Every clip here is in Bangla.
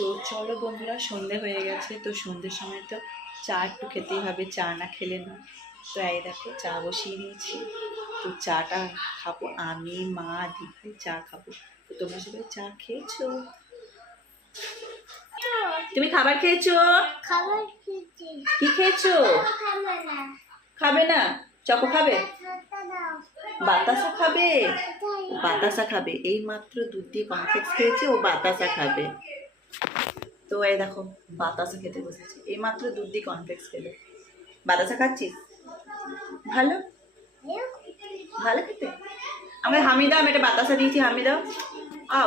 তো চলো বন্ধুরা, সন্ধে হয়ে গেছে। তো সন্ধ্যের সময় তো চা একটু খেতেই হবে, চা না খেলে না। তো এই দেখো চা বসিয়ে দিয়েছি। তো চাটা খাবো আমি, মা, দিদি চা খাবো। তো তোমরা সবাই চা খেয়েছো? তুমি খাবার খেয়েছো? খাবার খেয়েছি। কি খেয়েছো? খাবে না। খাবে না? চকো খাবে? বাতাসা খাবে? বাতাসা খাবে। এই মাত্র দুধ দিয়ে কর্নফ্লেক্স খেয়েছে, ও বাতাসা খাবে। তো এই দেখো বাতাসা খেতে বসেছে, এই মাত্র দুধ দিয়ে কর্নফ্লেক্স খেলে। বাতাসা খাচ্ছিস? ভালো ভালো খেতে। আমাকে হামিদা, আমি একটা বাতাসা দিয়েছি, হামিদা।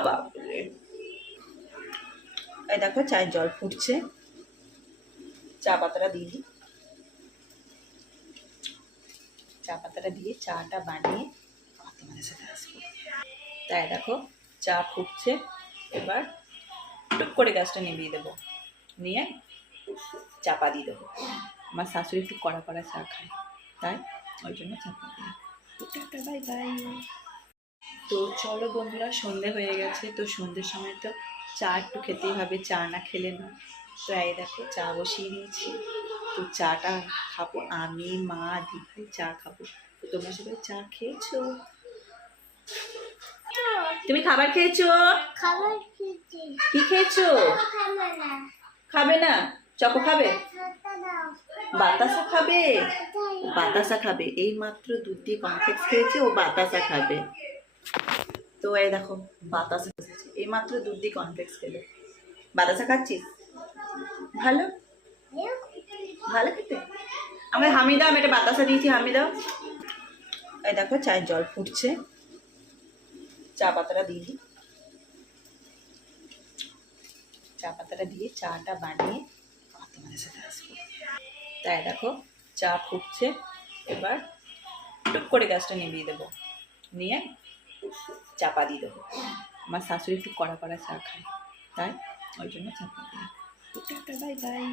বাপরে। এই দেখো চায়ের জল ফুটছে, চা পাতাটা দিয়ে দিই। চা পাতাটা দিয়ে চাটা বানিয়ে তোমাদের সাথে আসবো। তাই দেখো চা ফুটছে, এবার টুক করে গ্যাসটা নিভিয়ে দেবো, নিয়ে চাপা দিয়ে দেবো। আমার শাশুড়ি একটু কড়া কড়া চা খায়, তাই ওই জন্য চাপা দিই। Tata, bye bye. তো চলো বন্ধুরা, সন্ধে হয়ে গেছে। তো সন্ধ্যের সময় তো চা একটু খেতেই হবে, চা না খেলে না। তো এই দেখো চা বসিয়ে দিয়েছি। তো চাটা খাবো আমি, মা, দিদি চা খাবো। তো তোমরা সবাই চা খেয়েছো? তুমি খাবার খেয়েছো? খাবার খেয়েছি। কি খেয়েছো? খাবে না। খাবে না? চকো খাবে? বাতাসা খাবে? বাতাসা খাবে। এই মাত্র দুধ দিয়ে কর্নফ্লেক্স খেয়েছে, ও বাতাসা খাবে। তো এই দেখো বাতাসা খেয়েছে, এই মাত্র দুধ দিয়ে কর্নফ্লেক্স খেলে। বাতাসা খাচ্ছিস? ভালো ভালো খেতে। আমাকে হামিদা, আমি একটা বাতাসা দিয়েছি, হামিদা। এই দেখো চায়ের জল ফুটছে, চা পাতাটা দিয়ে দিই। চা পাতাটা দিয়ে চাটা বানিয়ে তোমাদের সাথে আসবো। তাই দেখো চা ফুটছে, এবার টুক করে গ্যাসটা নিভিয়ে দেবো, নিয়ে চাপা দিয়ে দেবো। আমার শাশুড়ি একটু কড়া কড়া চা খায়, তাই ওই জন্য চাপা দিই। Tata, bye bye.